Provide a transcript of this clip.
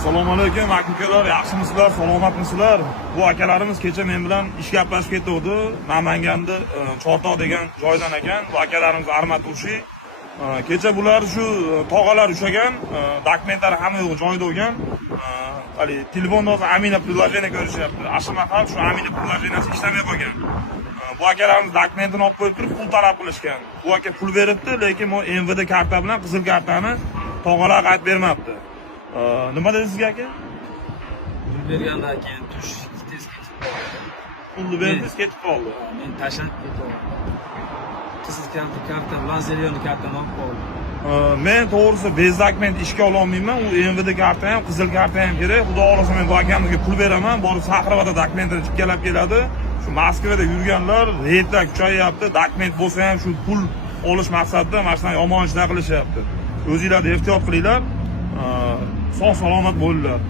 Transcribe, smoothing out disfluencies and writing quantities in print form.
Assalomu alaykum akalar, yaxshimisizlar, salomatmisizlar? Bu akalarimiz kecha men bilan ish gaplashib ketdi. Namanganda Chortoq degan joydan ekan. Bu akalarimiz armatushi. Kecha bular shu tog'alar ushagan, dokumentlari hamma yo'q joyida bo'lgan. Hali telefonda Amina приложение ko'rishyapti. Ashima ham shu Amina приложениesi ishlamay qolgan. Bu akalarimiz dokumentini olib qo'yib turib, pul talab qilishgan. Bu aka pul beribdi, lekin bu MVD karta bilan qizil kartani tog'alar qaytib bermabdi. Nima dedi sizga aka? Pul bergandan keyin tush tez ketib qoldi. Pulni berdingiz, ketib qoldi. Men tashlab ketdim. Qizil karta bilan zeleniy kartani olib qoldim. Men to'g'risi bez dokument ishga ola olmayman. U MVD karta ham, qizil karta ham kerak. Xudo xolasa men bu akamizga pul beraman. Borib Saxrovoda dokumentini tikkalab keladi. Shu Moskvada yurganlar reydlar kuchayyapti. Dokument bo'lsa ham shu pul olish maqsadida mana shunday yomon ishlar qilishyapti. O'zingizlar ehtiyot qilinglar. Sog' salomat bo'linglar.